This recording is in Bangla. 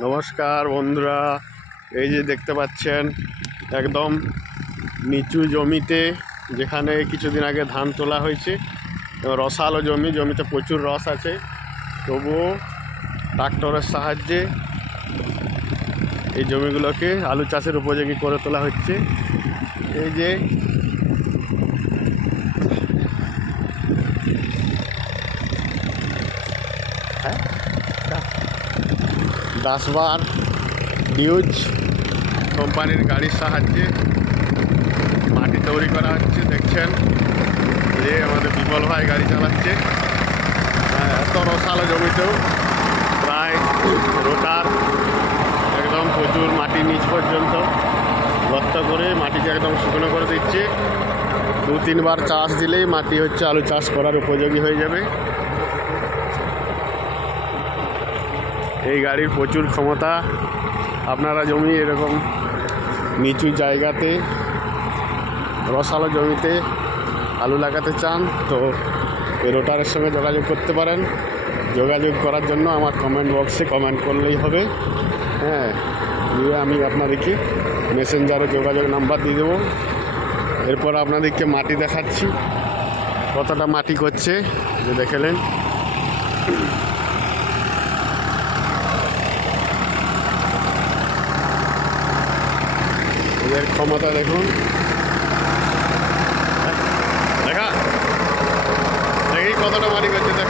নমস্কার বন্ধুরা, এই যে দেখতে পাচ্ছেন একদম নিচু জমিতে, যেখানে কিছুদিন আগে ধান তোলা হয়েছে, রসালো জমিতে প্রচুর রস আছে, তবুও ট্রাক্টরের সাহায্যে এই জমিগুলোকে আলু চাষের উপযোগী করে তোলা হচ্ছে। এই যে ডাসবার ডিউজ কোম্পানির গাড়ির সাহায্যে মাটি তৈরি করা হচ্ছে। দেখছেন যে আমাদের বিমল ভাই গাড়ি চালাচ্ছে। এত রসালো জমিতেও প্রায় রোটার একদম প্রচুর মাটি নিচ পর্যন্ত গর্ত করে মাটিকে একদম শুকনো করে দিচ্ছে। 2-3 বার চাষ দিলেই মাটি হচ্ছে আলু চাষ করার উপযোগী হয়ে যাবে। এই গাড়ির প্রচুর ক্ষমতা। আপনারা জমি এরকম নিচু জায়গাতে রসালো জমিতে আলু লাগাতে চান তো এই রোটারের সঙ্গে যোগাযোগ করতে পারেন। যোগাযোগ করার জন্য আমার কমেন্ট বক্সে কমেন্ট করলেই হবে। দিয়ে আমি আপনাদেরকে মেসেঞ্জারে যোগাযোগ নাম্বার দিয়ে দেবো। এরপর আপনাদেরকে মাটি দেখাচ্ছি, কতটা মাটি করছে যে দেখলেন। এদের ক্ষমতা দেখুন, দেখি কতটা মাটি করছে। দেখ